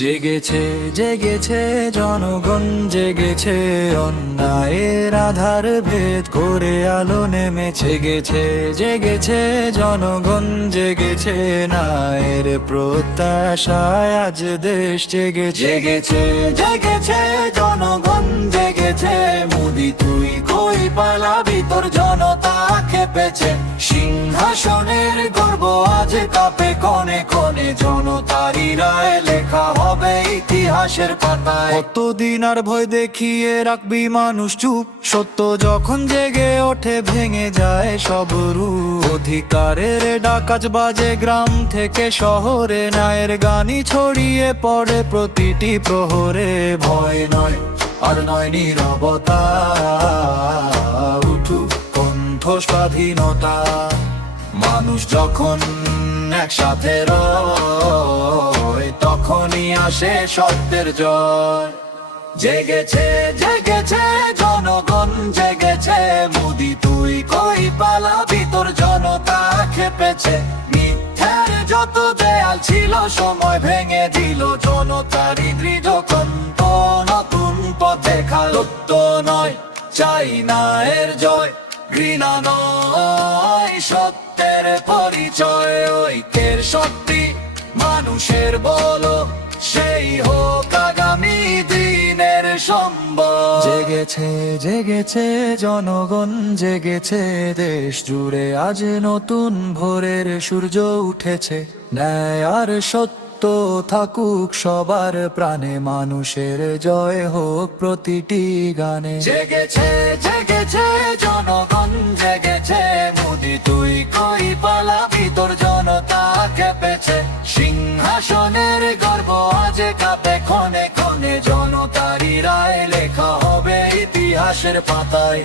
জেগেছে জেগেছে জনগণ, জেগেছে অন্যায়ের আধার ভেদ করে আলো নেমেছে। জেগেছে জেগেছে জনগণ, জেগেছে ন্যায়ের প্রত্যাশায় আজ দেশ জেগেছে। জেগেছে জেগেছে জনগণ, জেগেছে মোদি তুই কই পালাবি, তোর জনতা খেপেছে। সিংহাসনের গর্ব আজ কাঁপে কোণে কোণে, জনতারই রায় লেখা হবে ইতিহাসের পাতায়। কতদিন আর ভয় দেখিয়ে রাখবি মানুষ চুপ, সত্য যখন জেগে ওঠে ভেঙে যায় সব রূপ। অধিকারের ডাকাজ বাজে গ্রাম থেকে শহরে, ন্যায়ের গানি ছড়িয়ে পড়ে প্রতিটি প্রহরে। ভয় নয় আর নয় নীরবতা, উঠুক কণ্ঠ স্বাধীনতা। মানুষ যখন একসাথে রয়, তখনই আসে সত্যের জয়। জেগেছে জেগেছে জনগণ, জেগেছে মোদি তুই কই পালাবি, তোর জনতা খেপেছে। মিথ্যার যত দেয়াল ছিল সময় ভেঙে দিল, জনতারই দৃঢ় কণ্ঠ নতুন পথ দেখালো। তো নয় চাই না এর জয়, ঘৃণা নয় সত্যের পরিচয়। ঐক্যের শক্তি মানুষের বলো, সেই হোক আগামী দিনের সম্বল। জেগেছে জেগেছে জনগণ, জেগেছে দেশ জুড়ে আজ নতুন ভোরের সূর্য উঠেছে। ন্যায় আর সত্য থাকুক সবার প্রাণে, মানুষের জয় হোক প্রতিটি গানে। জেগেছে জেগেছে জনগণ, জেগেছে মোদি তুই কই পালাবি, তোর জনতা খেপেছে। সিংহাসনের গর্ব আজ কাঁপে ক্ষণে ক্ষণে, জনতারই রায় লেখা হবে ইতিহাসের পাতায়।